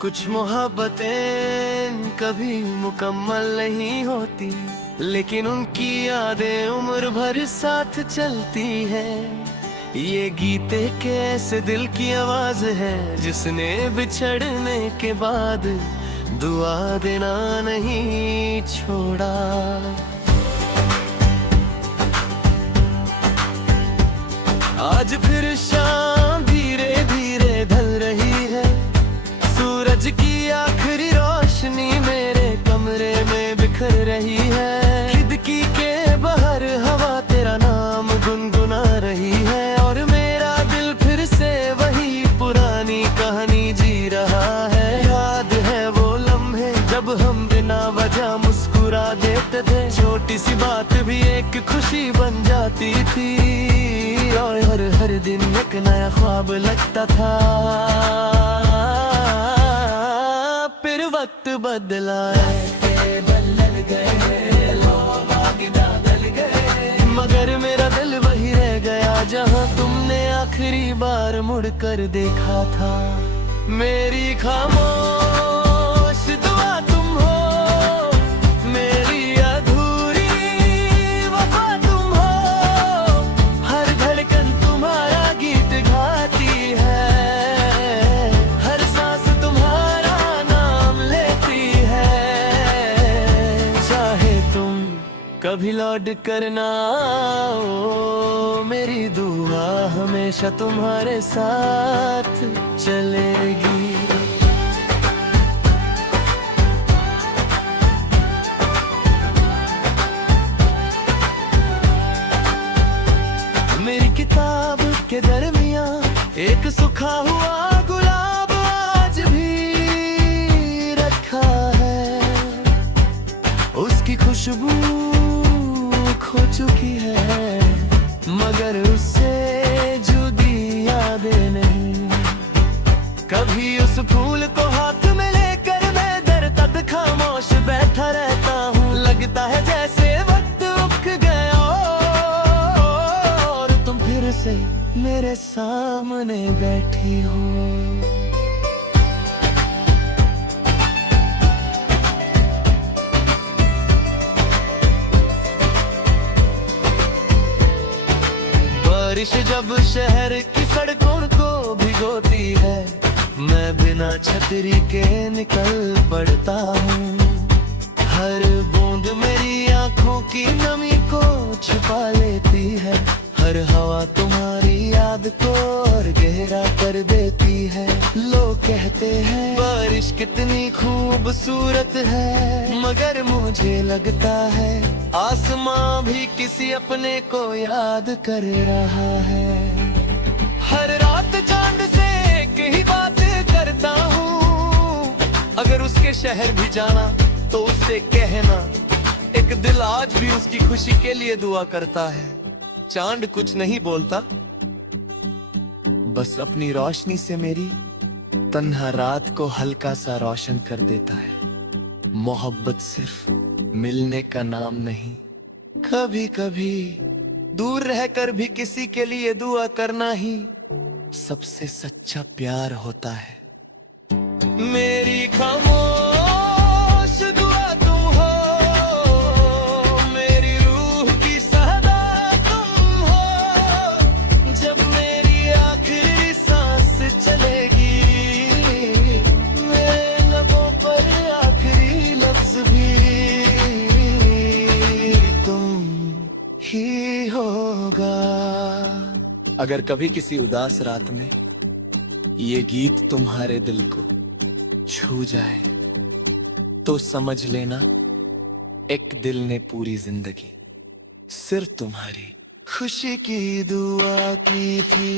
कुछ मोहब्बतें कभी मुकम्मल नहीं होती, लेकिन उनकी यादें उम्र भर साथ चलती हैं। ये गीत के ऐसे दिल की आवाज है जिसने बिछड़ने के बाद दुआ देना नहीं छोड़ा। आज फिर शाम धीरे धीरे ढल रही है, सूरज की आखिरी रोशनी मेरे कमरे में बिखर रही है। खिड़की के बाहर हवा तेरा नाम गुनगुना रही है, और मेरा दिल फिर से वही पुरानी कहानी जी रहा है। याद है वो लम्हे जब हम बिना वजह मुस्कुरा देते थे, छोटी सी बात भी एक खुशी बन जाती थी, और हर दिन एक नया ख्वाब लगता था। फिर वक्त बदला है, बदल गए, लोग आगे बदल गए, मगर मेरा दिल वही रह गया जहां तुमने आखिरी बार मुड़कर देखा था। मेरी खामोश दुआ तुम हो, मेरी अधूरी वफा तुम हो, हर धड़कन तुम्हारा गीत गाती है, हर सांस तुम्हारा नाम लेती है। चाहे तुम कभी लौट कर ना आओ, मेरी दुआ हमेशा तुम्हारे साथ चलेगी। मेरी किताब के दरमियां एक सूखा हुआ गुलाब आज भी रखा है, उसकी खुशबू खो चुकी है, मगर उससे जुदी यादें नहीं। कभी उस फूल को हाथ में लेकर मैं दर तक खामोश बैठा रहता हूँ, लगता है जैसे वक्त रुक गया और तुम फिर से मेरे सामने बैठी हो। बारिश जब शहर की सड़कों को भिगोती है, मैं बिना छतरी के निकल पड़ता हूँ। हर बूंद मेरी आंखों की नमी को छुपा लेती है, हर हवा तुम्हारी याद को और गहरा कर देती है। लोग कहते हैं बारिश कितनी खूबसूरत है, मगर मुझे लगता है आसमां भी किसी अपने को याद कर रहा है। हर रात चांद से एक ही बात करता हूँ, अगर उसके शहर भी जाना तो उससे कहना, एक दिल आज भी उसकी खुशी के लिए दुआ करता है। चांद कुछ नहीं बोलता, बस अपनी रोशनी से मेरी तन्हा रात को हल्का सा रोशन कर देता है। मोहब्बत सिर्फ मिलने का नाम नहीं, कभी कभी दूर रहकर भी किसी के लिए दुआ करना ही सबसे सच्चा प्यार होता है। मेरी खामोश दुआ तुम हो, मेरी रूह की सहदा तुम हो, जब मेरी आखिरी सांस चलेगी, मेरे लबों पर आखिरी लफ्ज भी तुम ही होगा। अगर कभी किसी उदास रात में ये गीत तुम्हारे दिल को छू जाए, तो समझ लेना एक दिल ने पूरी जिंदगी सिर्फ तुम्हारी खुशी की दुआ की थी।